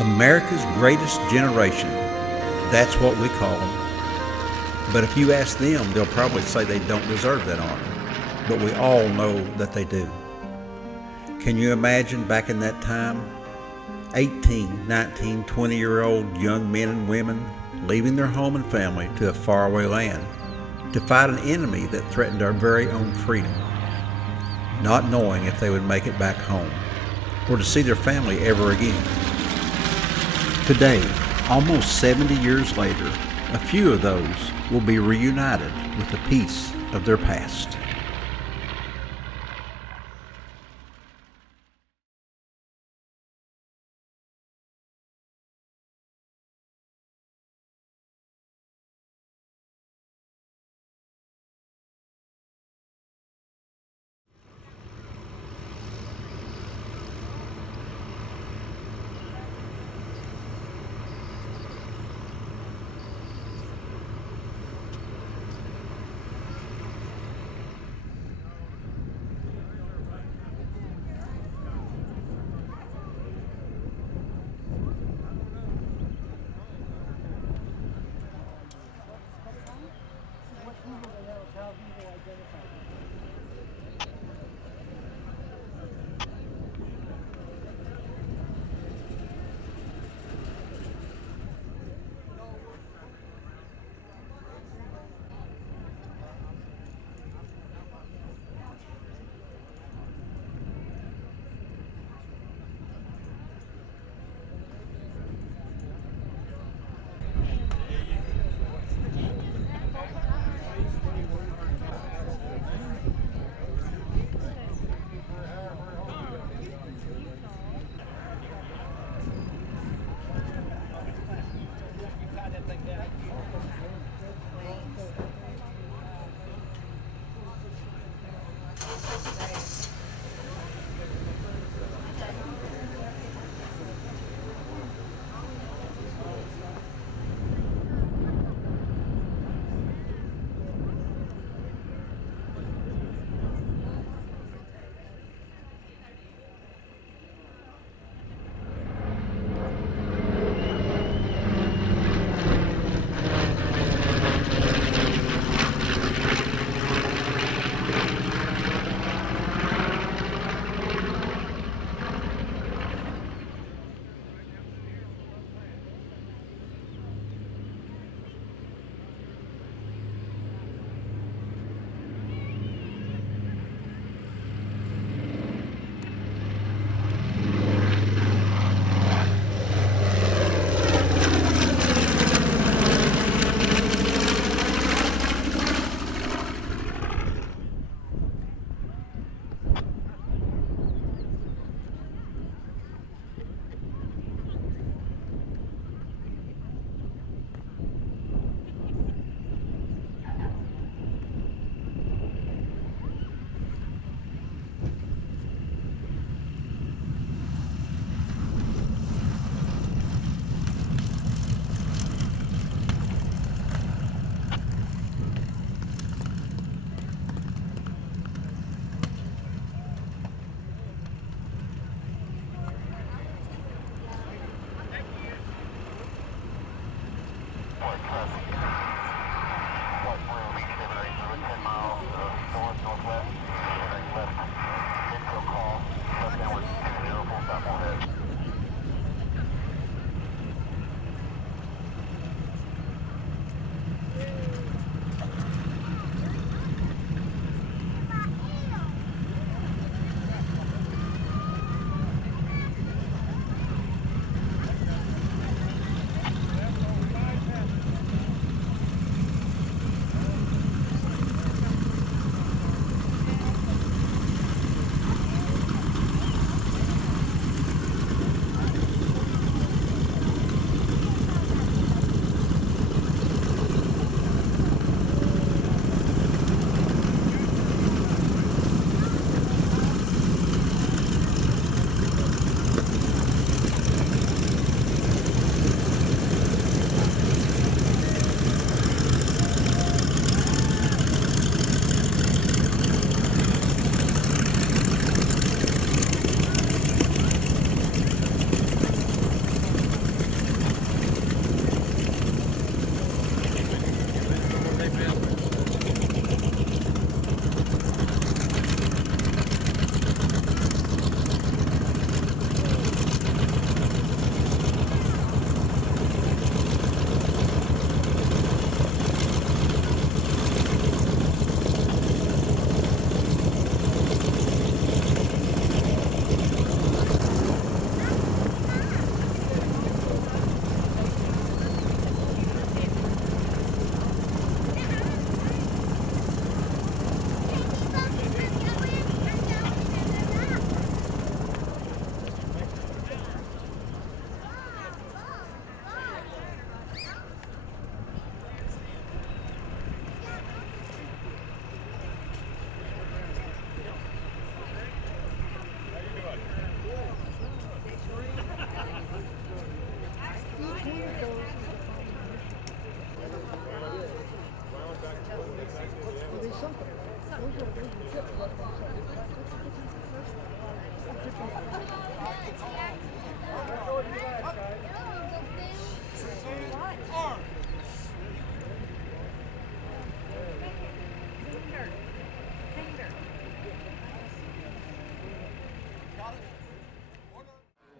America's greatest generation. That's what we call them. But if you ask them, they'll probably say they don't deserve that honor. But we all know that they do. Can you imagine back in that time? 18, 19, 20-year-old young men and women leaving their home and family to a faraway land to fight an enemy that threatened our very own freedom, not knowing if they would make it back home or to see their family ever again. Today, almost 70 years later, a few of those will be reunited with a piece of their past.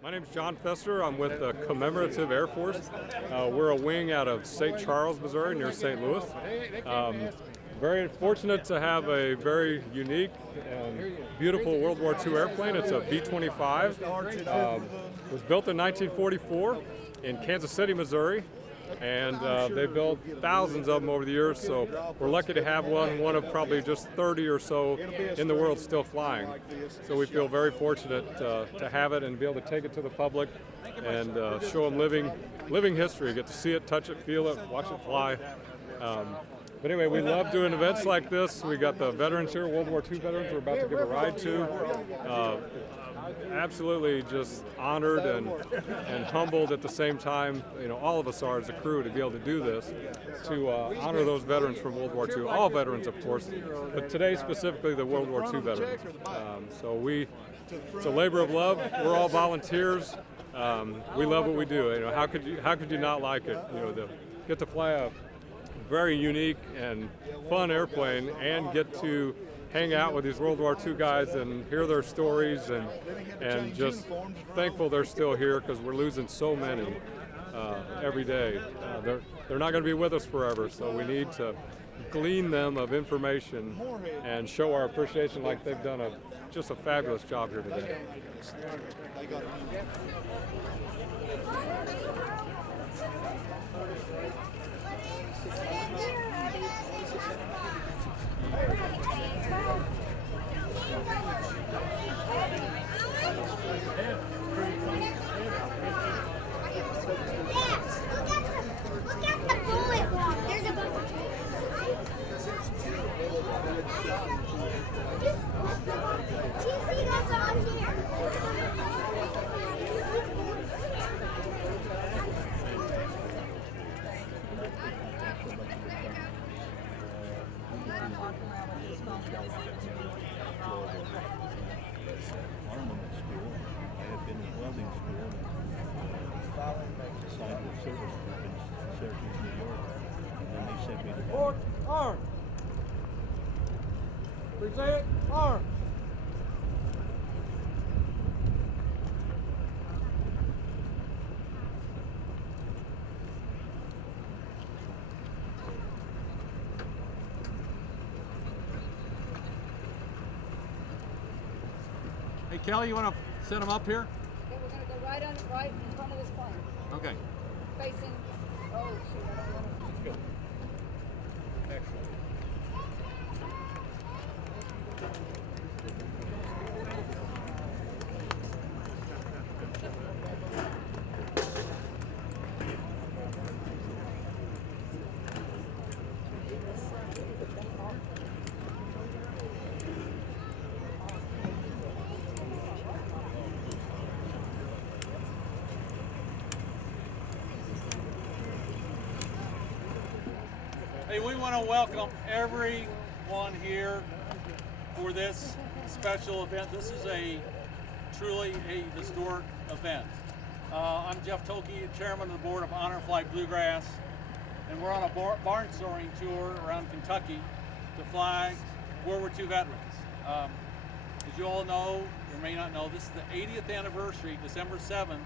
My name is John Fester. I'm with the Commemorative Air Force. We're a wing out of St. Charles, Missouri, near St. Louis. Very fortunate to have a very unique and beautiful World War II airplane. It's a B25. It was built in 1944 in Kansas City, Missouri. And they built thousands of them over the years, so we're lucky to have one of probably just 30 or so in the world still flying. So we feel very fortunate to have it and be able to take it to the public and show them living history, get to see it, touch it, feel it, watch it fly. But anyway, we love doing events like this. We got the veterans here, World War II veterans we're about to give a ride to. Absolutely just honored and humbled at the same time. You know, all of us are as a crew to be able to do this, to honor those veterans from World War II. All veterans, of course, but today specifically the World War II veterans. It's a labor of love. We're all volunteers. We love what we do. You know, how could you not like it? You know, to get to fly a very unique and fun airplane and get to hang out with these World War II guys and hear their stories and just thankful they're still here, because we're losing so many every day. They're not going to be with us forever, so we need to glean them of information and show our appreciation like they've done just a fabulous job here today. Look at the bullet block. There's a bunch of do you see this on here? Armament school. I had been in welding school and signed with service group in Syracuse, New York, and then they sent me to Port arms. Present arms. Hey Kelly, you want to set them up here? Okay, we're going to go right in front of this plane. Okay. Facing, oh shoot, I don't want to. Let's go. Excellent. Hey, we want to welcome everyone here for this special event. This is truly a historic event. I'm Jeff Tolke, Chairman of the Board of Honor Flight Bluegrass, and we're on a barn soaring tour around Kentucky to fly World War II veterans. As you all know, or may not know, this is the 80th anniversary, December 7th,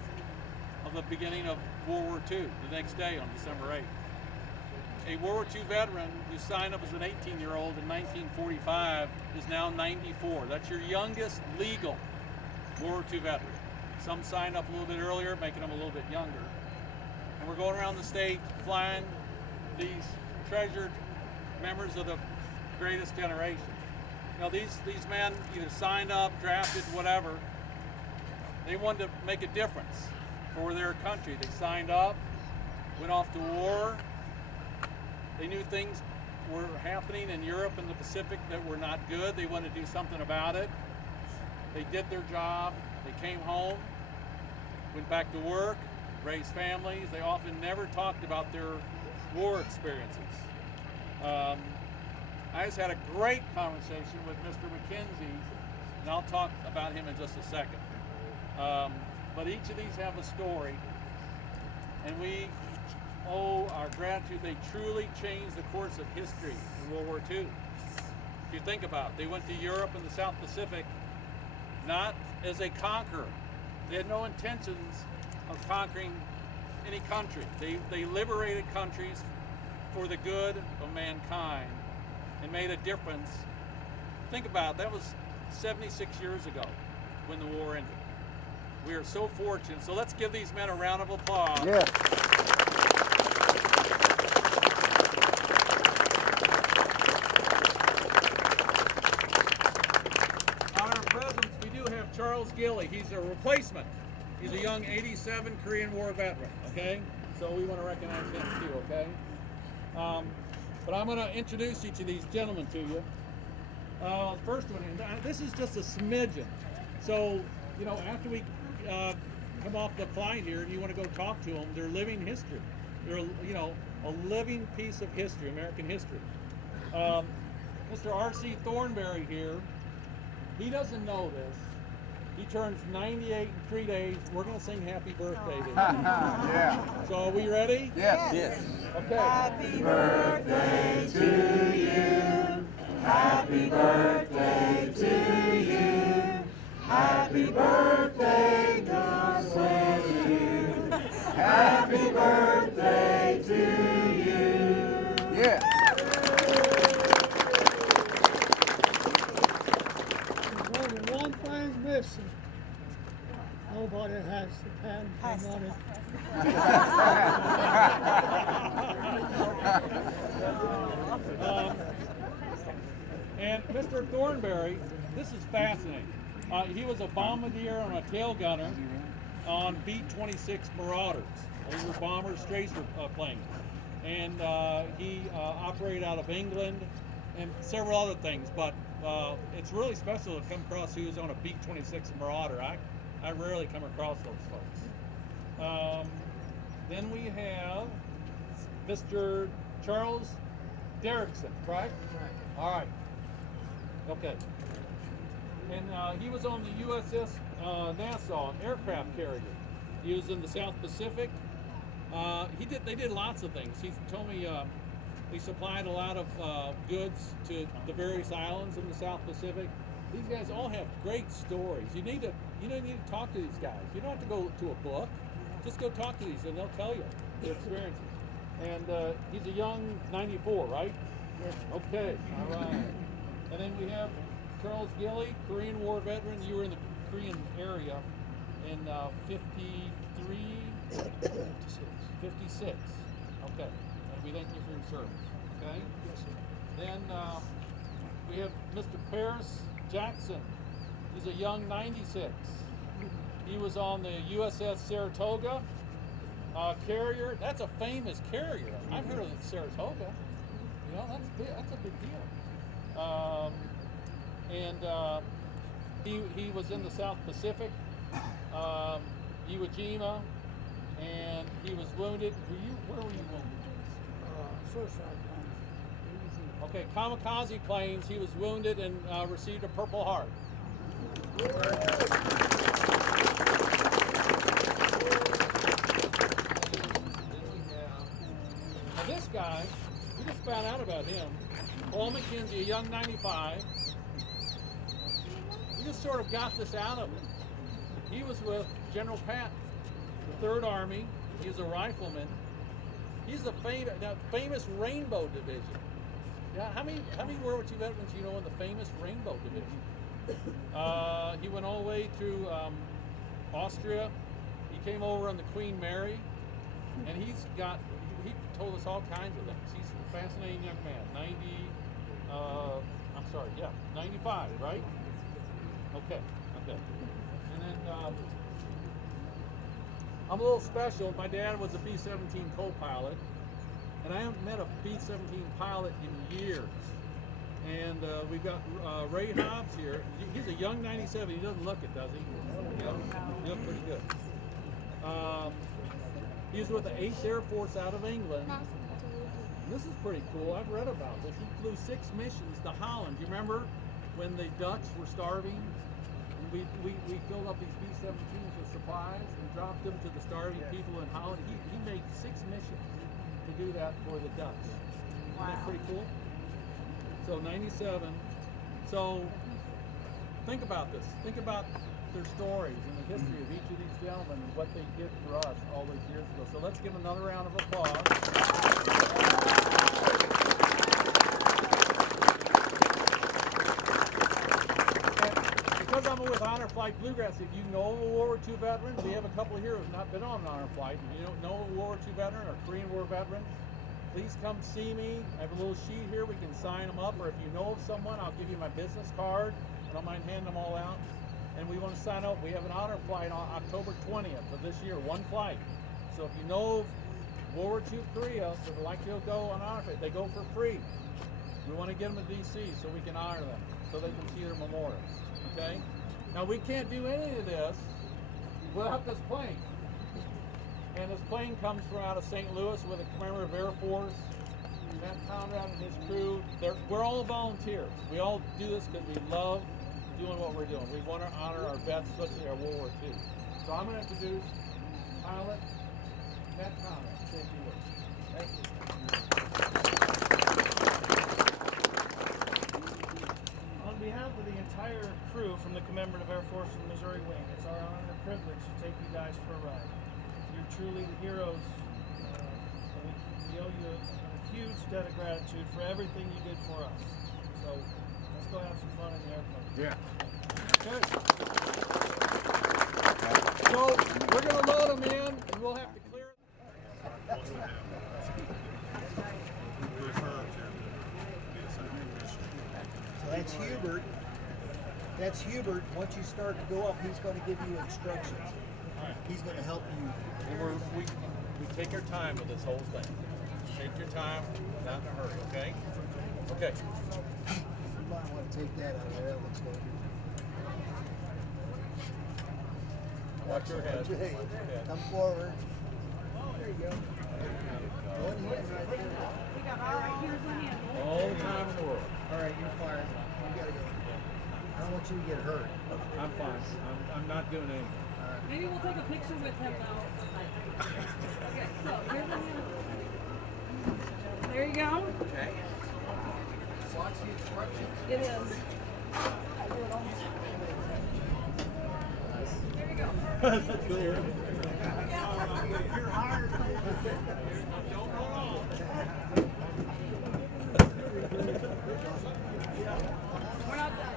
of the beginning of World War II, the next day on December 8th. A World War II veteran who signed up as an 18-year-old in 1945 is now 94. That's your youngest legal World War II veteran. Some signed up a little bit earlier, making them a little bit younger. And we're going around the state flying these treasured members of the greatest generation. You know, these men either signed up, drafted, whatever. They wanted to make a difference for their country. They signed up, went off to war. They knew things were happening in Europe and the Pacific that were not good. They wanted to do something about it. They did their job. They came home, went back to work, raised families. They often never talked about their war experiences. I just had a great conversation with Mr. McKenzie, and I'll talk about him in just a second. But each of these have a story, and we owe our gratitude. They truly changed the course of history in World War II. If you think about it, they went to Europe and the South Pacific not as a conqueror, They had no intentions of conquering any country. They liberated countries for the good of mankind and made a difference. Think about it, that was 76 years ago when the war ended. We are so fortunate. So let's give these men a round of applause. Yes. On our presence, we do have Charles Gilley. He's a replacement. He's a young 87 Korean War veteran, okay? So we want to recognize him too, okay? But I'm going to introduce each of these gentlemen to you. First one, and this is just a smidgen. So, you know, after we come off the flight here and you want to go talk to them, they're living history. They're, you know, a living piece of history, American history. Mr. R.C. Thornberry here, he doesn't know this. He turns 98 in 3 days. We're going to sing happy birthday to him. Yeah. So are we ready? Yes. Yes. Okay. Happy birthday to you. Happy birthday to you. Happy birthday, God bless you. Happy birthday to you. Yeah. There's only one thing missing. Nobody has the pen for money. And Mr. Thornberry, this is fascinating. He was a bombardier and a tail gunner on B-26 Marauders. These were bombers, tracer planes. And he operated out of England and several other things. But it's really special to come across he was on a B-26 Marauder. I rarely come across those folks. Then we have Mr. Charles Derrickson, right? All right. Okay. And he was on the USS Nassau, an aircraft carrier. He was in the South Pacific. They did lots of things. He told me they supplied a lot of goods to the various islands in the South Pacific. These guys all have great stories. You need to talk to these guys. You don't have to go to a book. Just go talk to these, and they'll tell you their experiences. And he's a young 94, right? Yes. Okay. All right. And then we have Charles Gilley, Korean War veteran. You were in the Korean area in 53, 56. Okay. And we thank you for your service. Okay. Yes, sir. Then we have Mr. Paris Jackson. He's a young 96. He was on the USS Saratoga carrier. That's a famous carrier. I've heard of the Saratoga. You know, that's a big deal. He was in the South Pacific, Iwo Jima, and he was wounded. Where were you wounded? Suicide plane. Okay, kamikaze planes. He was wounded and received a Purple Heart. Now this guy, we just found out about him. Paul McKenzie, a young 95. We just sort of got this out of him. He was with General Patton, the 3rd Army. He was a rifleman. He's the famous Rainbow Division. Yeah, how many World War II veterans you know in the famous Rainbow Division? He went all the way through Austria. He came over on the Queen Mary, and he told us all kinds of things. He's a fascinating young man. 95, right? Okay. And then I'm a little special. My dad was a B-17 co-pilot, and I haven't met a B-17 pilot in years. And we've got Ray Hobbs here. He's a young 97. He doesn't look it, does he? Yeah, he looks pretty good. He was with the 8th Air Force out of England. This is pretty cool. I've read about this. He flew 6 missions to Holland. You remember when the Dutch were starving? We filled up these B-17s with supplies and dropped them to the starving people in Holland. He made 6 missions to do that for the Dutch. Wow. Isn't that pretty cool? So 97. So think about this. Think about their stories and the history of each of these gentlemen and what they did for us all those years ago. So let's give another round of applause. Because I'm with Honor Flight Bluegrass, if you know a World War II veteran, we have a couple here who've not been on an Honor Flight. If you don't know a World War II veteran or Korean War veteran, please come see me. I have a little sheet here. We can sign them up. Or if you know of someone, I'll give you my business card. I don't mind handing them all out. And we want to sign up. We have an Honor Flight on October 20th of this year, one flight. So if you know of World War II Korea that would like to go on Honor Flight, they go for free. We want to get them to DC so we can honor them, so they can see their memorials. Okay? Now we can't do any of this without this plane. And this plane comes from out of St. Louis with a Commemorative Air Force. Matt Conrad and his crew, we're all volunteers. We all do this because we love doing what we're doing. We want to honor our vets, especially our World War II. So I'm going to introduce pilot Matt Conrad. Say a few words. Thank you. On behalf of the entire crew from the Commemorative Air Force and Missouri Wing, it's our honor and privilege to take you guys for a ride. You're truly the heroes. And we owe you a huge debt of gratitude for everything you did for us. So let's go have some fun in the airplane. Yeah. Good. So we're going to load them in, and we'll have to clear it. So that's Hubert. That's Hubert. Once you start to go up, he's going to give you instructions. He's going to help you. And we take our time with this whole thing. Take your time, not in a hurry, okay? Okay. You might want to take that out of there. That looks good. Watch your head. Watch your head. Yeah. Come forward. There you go. One hand right there. All the time in the world. All right, you're fired. You got to go. I don't want you to get hurt. I'm fine. I'm not doing anything. Maybe we'll take a picture with him though. Okay, so here's the hand. There you go. Okay. Watch the instructions. It is. I do it all the time. There you go. You're hired. We're not done.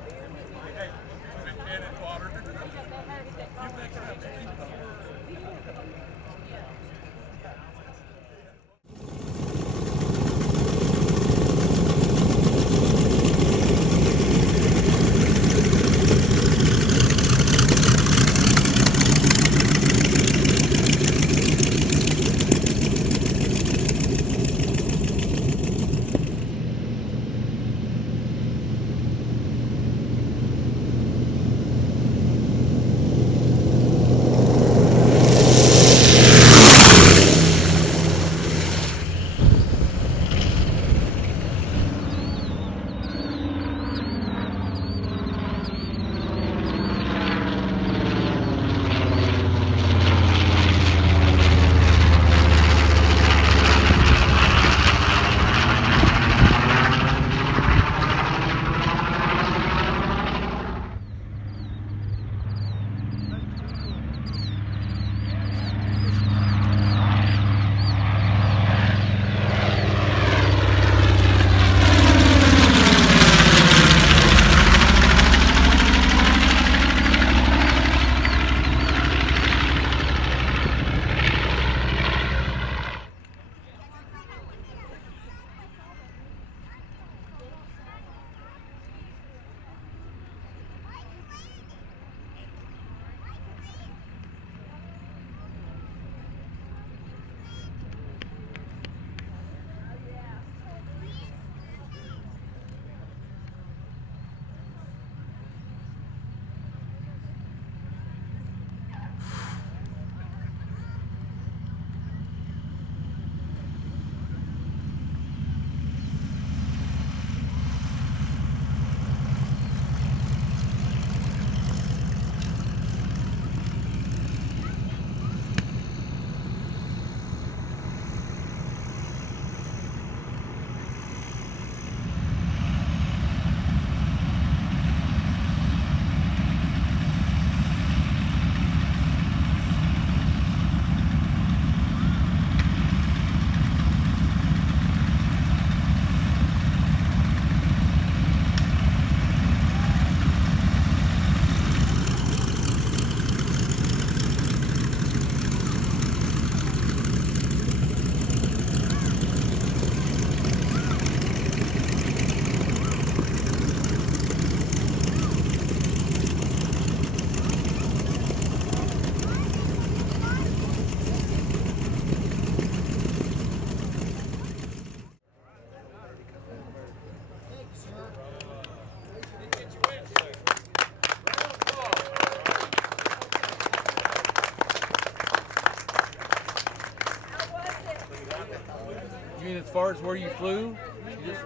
as far as where you flew?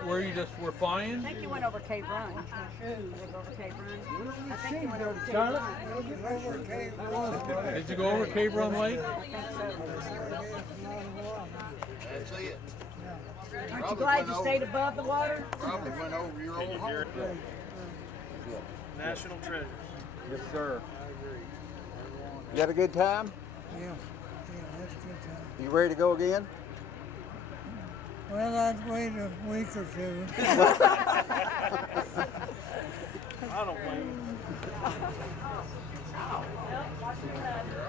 Where you just were flying? I think you went over Cape Run. Over Cape Run. I think you went over Cape Run. Did you go over Cape Run Lake? I think so. That's it. Aren't you glad you stayed above the water? Probably went over your old home. National treasure. Yes, sir. You had a good time? Yeah, that's a good time. You ready to go again? Well, I'd wait a week or two. I don't blame you.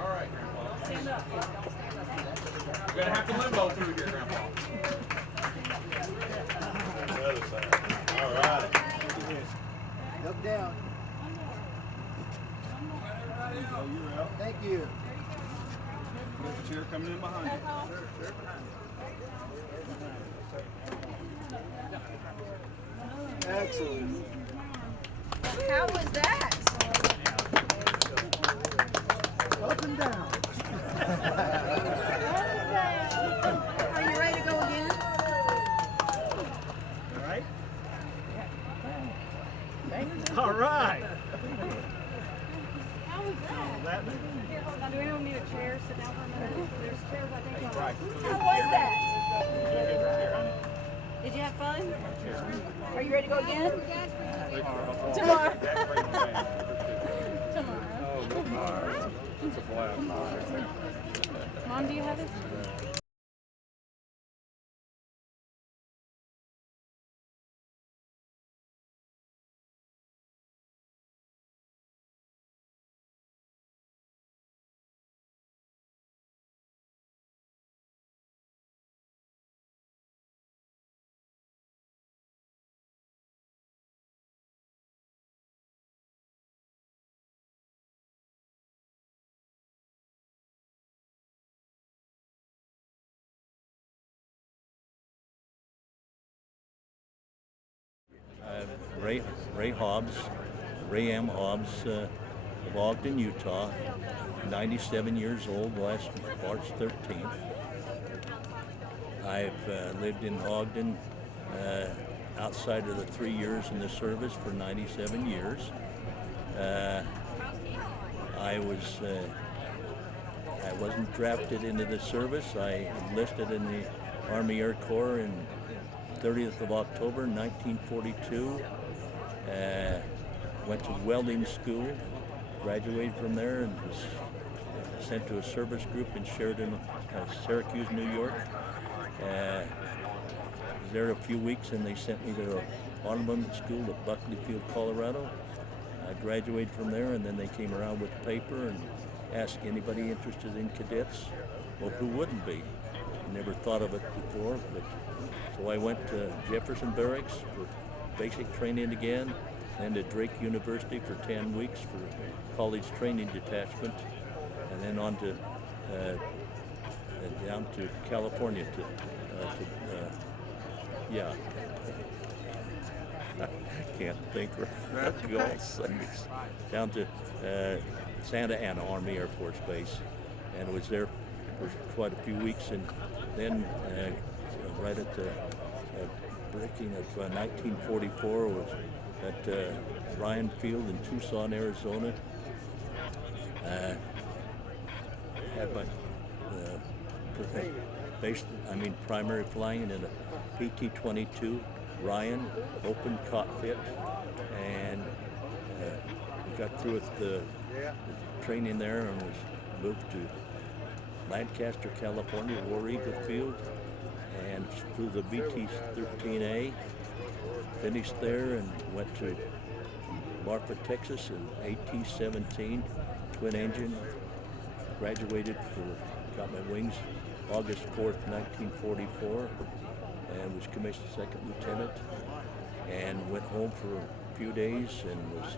All right, Grandpa. Stand up. You're gonna have to limbo through here, Grandpa. All right. Look down. Thank you. There's a chair coming in behind you. Excellent. How was that? Up and down. Are you ready to go again? All right. All right. How was that? Here, hold on. Do anyone need a chair? Sit down for a minute. There's chairs, I think. Right. How was that? Did you have fun? Are you ready to go again? Tomorrow. Tomorrow. It's a blast. Mom, do you have it? Ray Hobbs, Ray M. Hobbs of Ogden, Utah, 97 years old, last March 13th. I've lived in Ogden outside of the 3 years in the service for 97 years. I wasn't drafted into the service. I enlisted in the Army Air Corps in 30th of October 1942. Went to welding school, graduated from there, and was sent to a service group in Sheridan, Syracuse, New York. Was there a few weeks, and they sent me to Audubon School at Buckley Field, Colorado. I graduated from there, and then they came around with the paper and asked anybody interested in cadets. Well, who wouldn't be? Never thought of it before, but so I went to Jefferson Barracks for basic training again, and to Drake University for 10 weeks for college training detachment, and then on to down to California yeah. Can't think right. Going Sundays. Down to Santa Ana Army Air Force Base, and was there for quite a few weeks, and then right at the breaking of 1944 was at Ryan Field in Tucson, Arizona. Had my primary flying in a PT-22 Ryan open cockpit, and we got through with the training there and was moved to Lancaster, California, War Eagle Field, and flew the BT-13A, finished there and went to Marfa, Texas in AT-17, twin engine, graduated got my wings August 4th, 1944, and was commissioned second lieutenant, and went home for a few days and was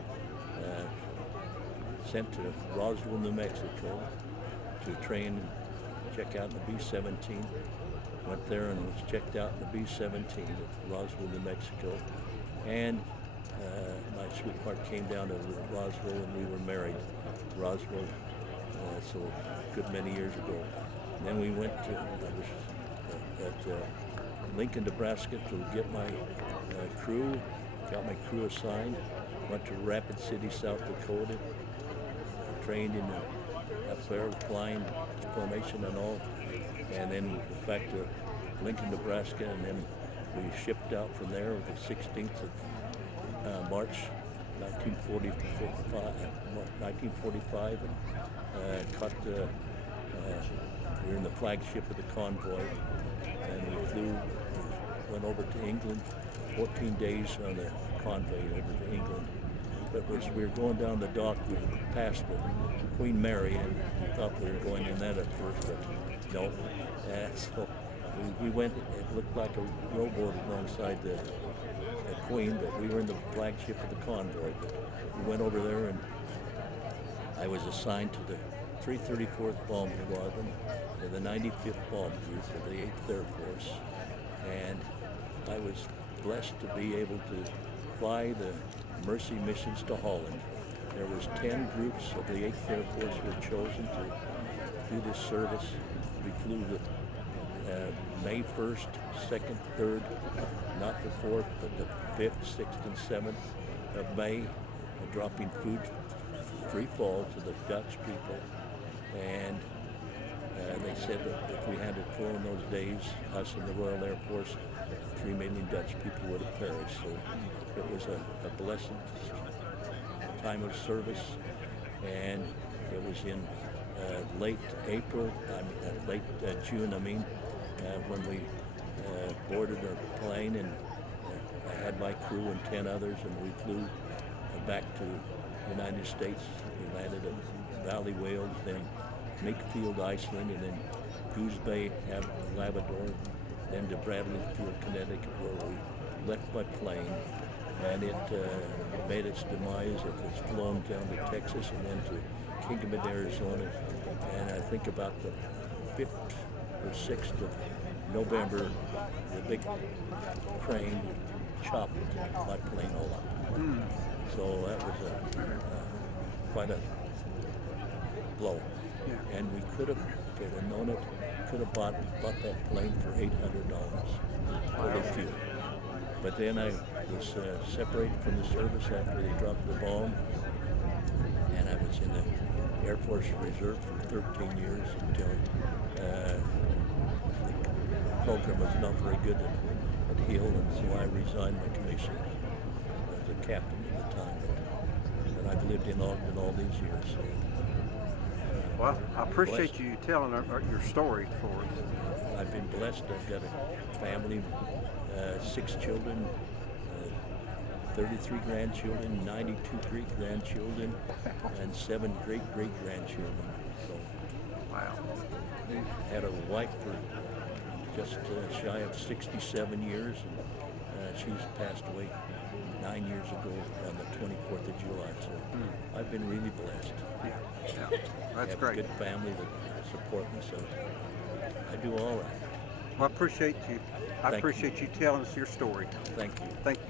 sent to Roswell, New Mexico to train and check out in the B-17. Went there and was checked out in the B-17 at Roswell, New Mexico, and my sweetheart came down to Roswell and we were married. Roswell, so a good many years ago. And then we went to, I was at Lincoln, Nebraska to get my crew. Got my crew assigned. Went to Rapid City, South Dakota. Trained in up there, flying formation and all. And then back to Lincoln, Nebraska, and then we shipped out from there the 16th of March 1945, and caught the, we were in the flagship of the convoy, and we went over to England, 14 days on the convoy over to England. But as we were going down the dock, we passed the Queen Mary, and we thought we were going in that at first, but no. So we went, it looked like a rowboat alongside the Queen, but we were in the flagship of the convoy. But we went over there, and I was assigned to the 334th Bomb Squadron, to the 95th Bomb Group of the 8th Air Force, and I was blessed to be able to fly the Mercy missions to Holland. There was 10 groups of the 8th Air Force who were chosen to do this service. We flew the May 1st, 2nd, 3rd, not the 4th, but the 5th, 6th, and 7th of May, dropping food free fall to the Dutch people. And they said that if we had it flown those days, us in the Royal Air Force, 3 million Dutch people would have perished. So it was a blessed time of service, and it was in late June, when we boarded our plane, and I had my crew and 10 others, and we flew back to the United States. We landed at Valley, Wales, then Makefield, Iceland, and then Goose Bay, Labrador, then to Bradleyfield, Connecticut, where we left by plane, and it made its demise. It was flown down to Texas and then to Kingman, Arizona, and I think about the 5th or 6th of November, the big crane chopped my plane all up. So that was quite a blow. Yeah. And we could have, if we'd have known it, could have bought that plane for $800 for the fuel. But then I was separated from the service after they dropped the bomb, and I was in the Air Force Reserve for 13 years until the program was not very good at Hill, and so I resigned my commission as a captain at the time. But I've lived in Ogden all these years. So, well, I appreciate you telling your story for us. I've been blessed. I've got a family, 6 children, 33 grandchildren, 92 great-grandchildren, and 7 great-great-grandchildren. So, wow. Had a wife for just shy of 67 years, and she's passed away 9 years ago on the 24th of July. So I've been really blessed. Yeah, that's great. I have a good family that support me, so I do all right. Well, I appreciate you. I appreciate you telling us your story. Thank you. Thank you.